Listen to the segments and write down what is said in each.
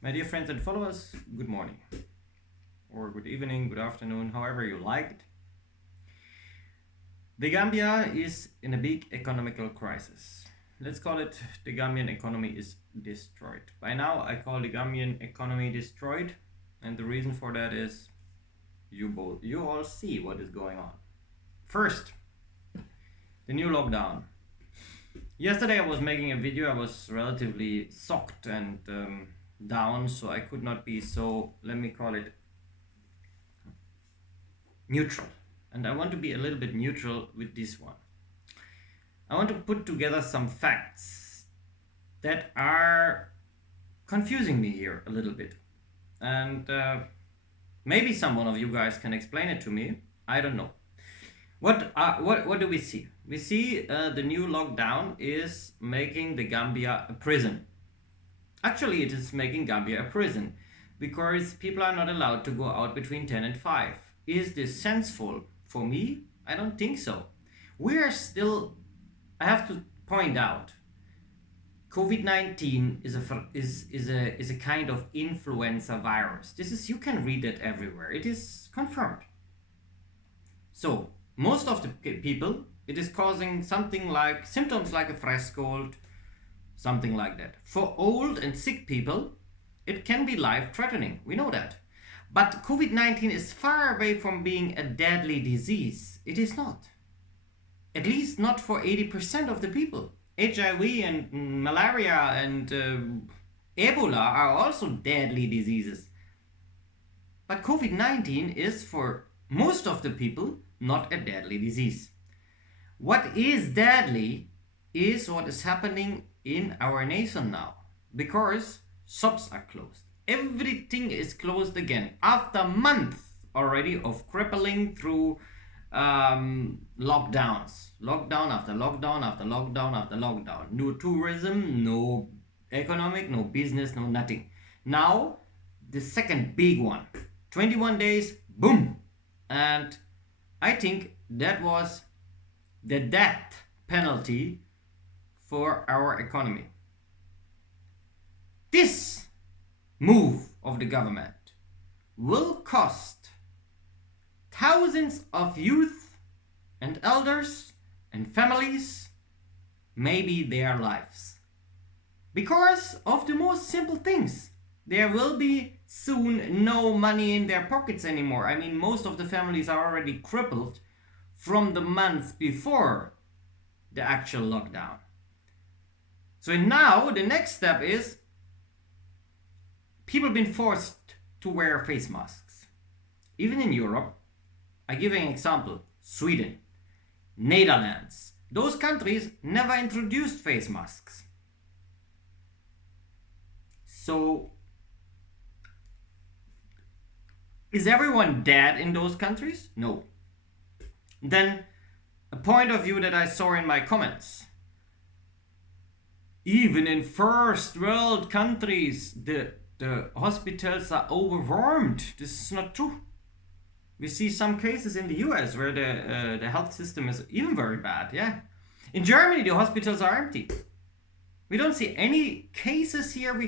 My dear friends and followers, good morning, or good evening, good afternoon, however you like it. The Gambia is in a big economical crisis. Let's call it the Gambian economy is destroyed. By now, I call the Gambian economy destroyed, and the reason for that is you all see what is going on. First, the new lockdown. Yesterday, I was making a video. I was relatively soaked and down, so I could not be so, let me call it, neutral. And I want to be a little bit neutral with this one. I want to put together some facts that are confusing me here a little bit. And maybe someone of you guys can explain it to me. I don't know. What do we see? We see the new lockdown is making the Gambia a prison. Actually, it is making Gambia a prison because people are not allowed to go out between 10 and 5. Is this sensible? For me, I don't think so. We are still, I have to point out, COVID-19 is a kind of influenza virus. You can read it everywhere. It is confirmed. So, most of the people, it is causing something like symptoms like a fresh cold, something like that. For old and sick people, it can be life-threatening. We know that. But COVID-19 is far away from being a deadly disease. It is not. At least not for 80% of the people. HIV and malaria and Ebola are also deadly diseases. But COVID-19 is for most of the people not a deadly disease. What is deadly is what is happening in our nation now. Because shops are closed. Everything is closed again after months already of crippling through lockdowns. Lockdown after lockdown after lockdown after lockdown. No tourism, no economic, no business, no nothing. Now, the second big one. 21 days, boom. And I think that was the death penalty for our economy. This move of the government will cost thousands of youth and elders and families maybe their lives because of the most simple things. There will be soon no money in their pockets anymore. I mean, most of the families are already crippled from the months before the actual lockdown. So now the next step is people have been forced to wear face masks. Even in Europe, I give an example, Sweden, Netherlands, those countries never introduced face masks. So, is everyone dead in those countries? No. Then, a point of view that I saw in my comments. Even in first world countries, the hospitals are overwhelmed. This is not true. We see some cases in the US where the health system is even very bad. Yeah, in Germany the hospitals are empty. We don't see any cases here.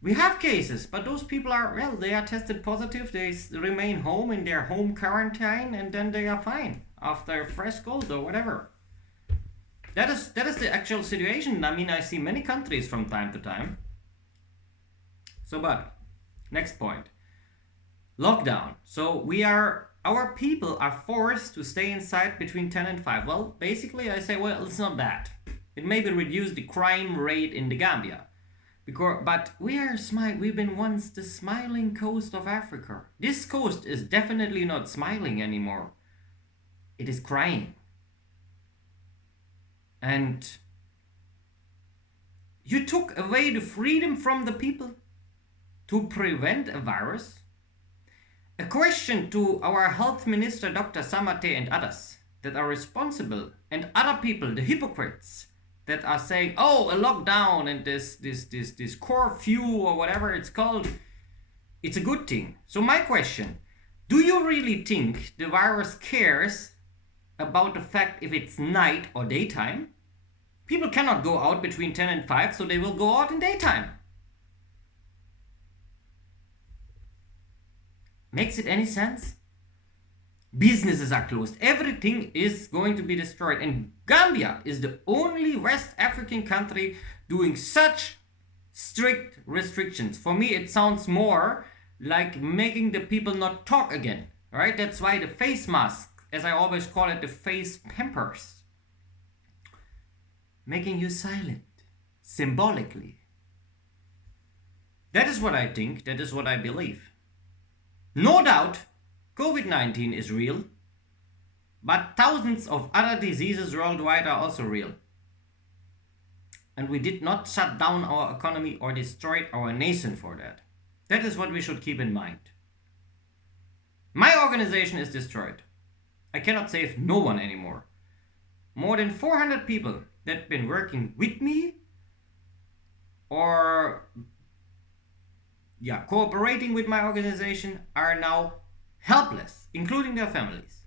We have cases, but those people they are tested positive. They remain home in their home quarantine, and then they are fine after a fresh cold or whatever. That is the actual situation. I mean, I see many countries from time to time. So, but next point, lockdown. So our people are forced to stay inside between 10 and 5. Well, basically I say, well, it's not that. It maybe reduce the crime rate in the Gambia. But we've been once the smiling coast of Africa. This coast is definitely not smiling anymore. It is crying. And you took away the freedom from the people to prevent a virus? A question to our health minister, Dr. Samate, and others that are responsible, and other people, the hypocrites, that are saying, oh, a lockdown and this curfew or whatever it's called, it's a good thing. So my question, do you really think the virus cares about the fact if it's night or daytime? People cannot go out between 10 and 5, so they will go out in daytime. Makes it any sense? Businesses are closed. Everything is going to be destroyed. And Gambia is the only West African country doing such strict restrictions. For me, it sounds more like making the people not talk again. Right? That's why the face mask, as I always call it, the face pampers. Making you silent, symbolically. That is what I think. That is what I believe. No doubt, COVID-19 is real, but thousands of other diseases worldwide are also real. And we did not shut down our economy or destroy our nation for that. That is what we should keep in mind. My organization is destroyed. I cannot save no one anymore. More than 400 people that have been working with me or cooperating with my organization are now helpless, including their families,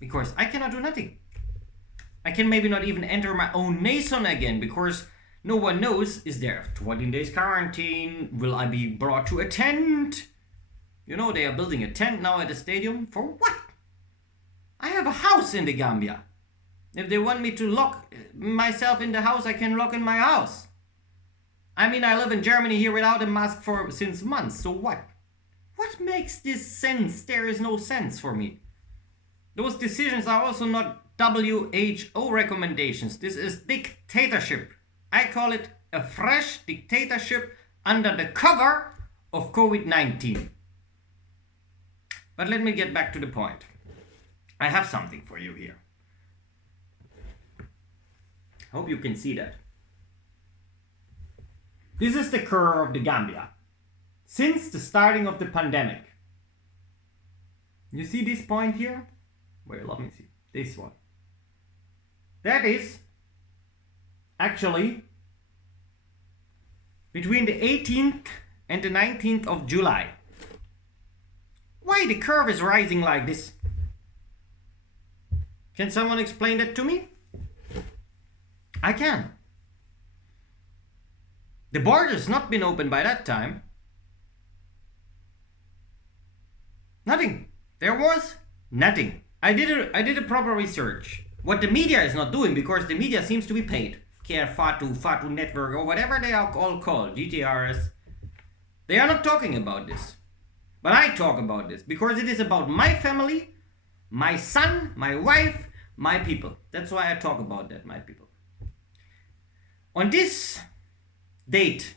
because I cannot do nothing. I can maybe not even enter my own nation again because no one knows, is there 14 days quarantine? Will I be brought to a tent? You know, they are building a tent now at the stadium. For what? I have a house in the Gambia. If they want me to lock myself in the house, I can lock in my house. I mean, I live in Germany here without a mask since months, so what? What makes this sense? There is no sense for me. Those decisions are also not WHO recommendations. This is dictatorship. I call it a fresh dictatorship under the cover of COVID-19. But let me get back to the point. I have something for you here. Hope you can see that. This is the curve of the Gambia since the starting of the pandemic. You see this point here? Wait, let me see. This one. That is actually between the 18th and the 19th of July. Why the curve is rising like this? Can someone explain that to me? I can. The borders not been open by that time. Nothing. There was nothing. I did a proper research. What the media is not doing, because the media seems to be paid. Fatu Network, or whatever they are all called, GTRS. They are not talking about this. But I talk about this because it is about my family, my son, my wife, my people. That's why I talk about that, my people. On this date,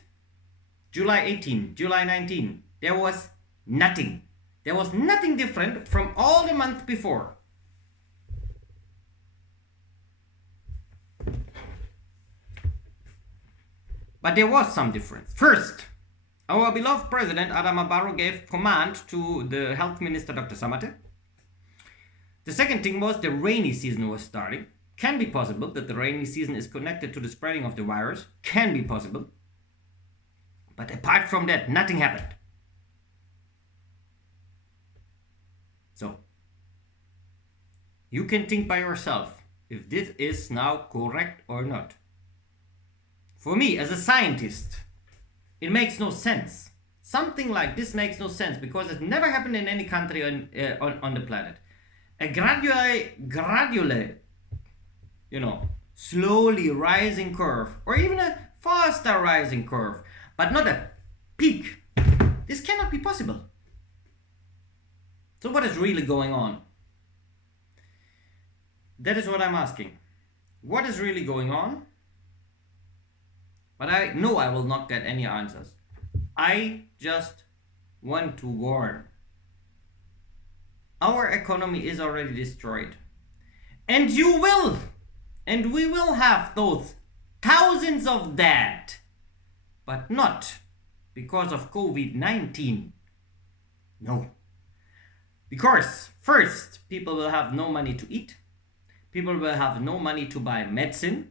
July 18, July 19, there was nothing. There was nothing different from all the month before. But there was some difference. First, our beloved president Adama Barrow gave command to the health minister Dr. Samate. The second thing was the rainy season was starting. Can be possible that the rainy season is connected to the spreading of the virus. Can be possible. But apart from that, nothing happened. So, you can think by yourself if this is now correct or not. For me, as a scientist, it makes no sense. Something like this makes no sense because it never happened in any country on the planet. A gradually, slowly rising curve, or even a faster rising curve, but not a peak. This cannot be possible. So what is really going on? That is what I'm asking. What is really going on? But I know I will not get any answers. I just want to warn. Our economy is already destroyed. And you will. And we will have those thousands of dead. But not because of COVID-19. No. Because first, people will have no money to eat. People will have no money to buy medicine.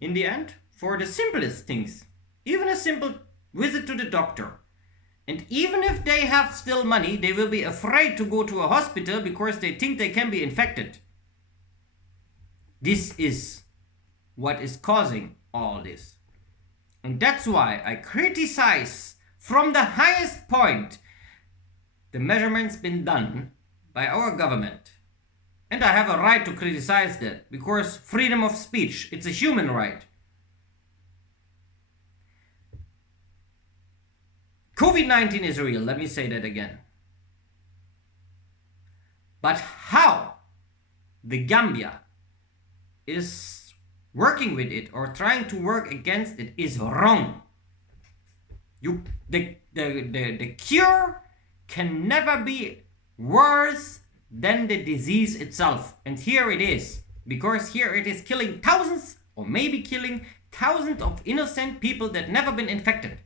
In the end, for the simplest things, even a simple visit to the doctor. And even if they have still money, they will be afraid to go to a hospital because they think they can be infected. This is what is causing all this. And that's why I criticize from the highest point the measurements been done by our government. And I have a right to criticize that, because freedom of speech, it's a human right. COVID-19 is real, let me say that again. But how the Gambia is working with it or trying to work against it is wrong. The cure can never be worse than the disease itself. And here it is. Because here it is killing thousands, or maybe killing thousands of innocent people that never been infected.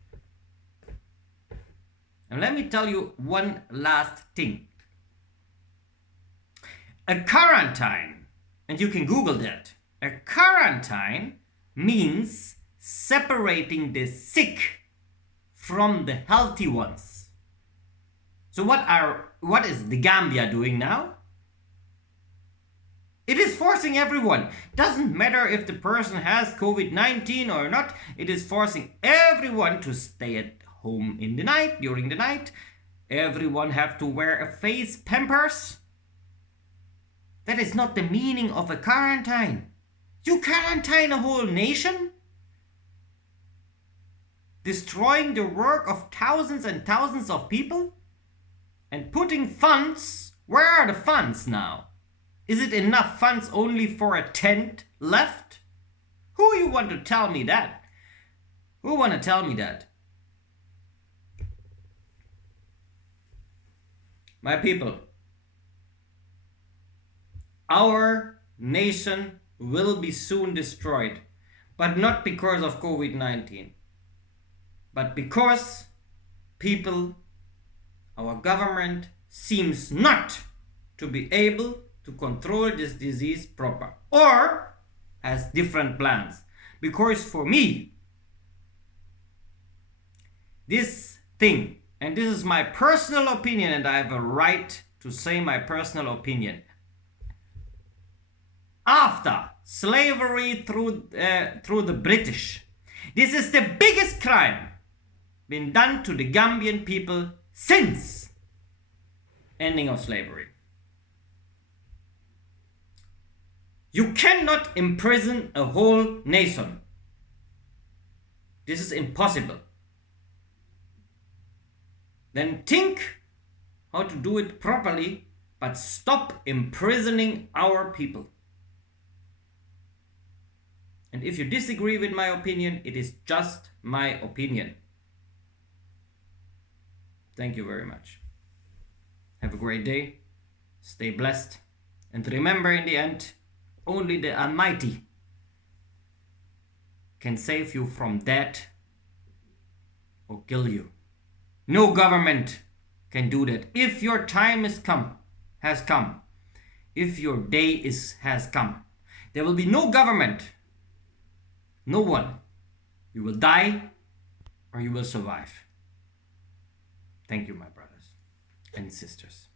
And let me tell you one last thing. A quarantine, and you can Google that. A quarantine means separating the sick from the healthy ones. So what is the Gambia doing now? It is forcing everyone. Doesn't matter if the person has COVID-19 or not. It is forcing everyone to stay at home in the night, during the night. Everyone have to wear a face pampers. That is not the meaning of a quarantine. You quarantine a whole nation? Destroying the work of thousands and thousands of people? And putting funds, where are the funds now? Is it enough funds only for a tent left? Who you want to tell me that? Who want to tell me that? My people, our nation will be soon destroyed, but not because of COVID-19, but because people, our government seems not to be able to control this disease proper, or has different plans. Because for me, this thing, and this is my personal opinion, and I have a right to say my personal opinion, after slavery through the British, this is the biggest crime been done to the Gambian people since ending of slavery. You cannot imprison a whole nation. This is impossible. Then think how to do it properly, but stop imprisoning our people. And if you disagree with my opinion, it is just my opinion. Thank you very much. Have a great day. Stay blessed. And remember, in the end, only the Almighty can save you from death or kill you. No government can do that. If your time has come, if your day has come, there will be no government, no one. You will die or you will survive. Thank you, my brothers and sisters.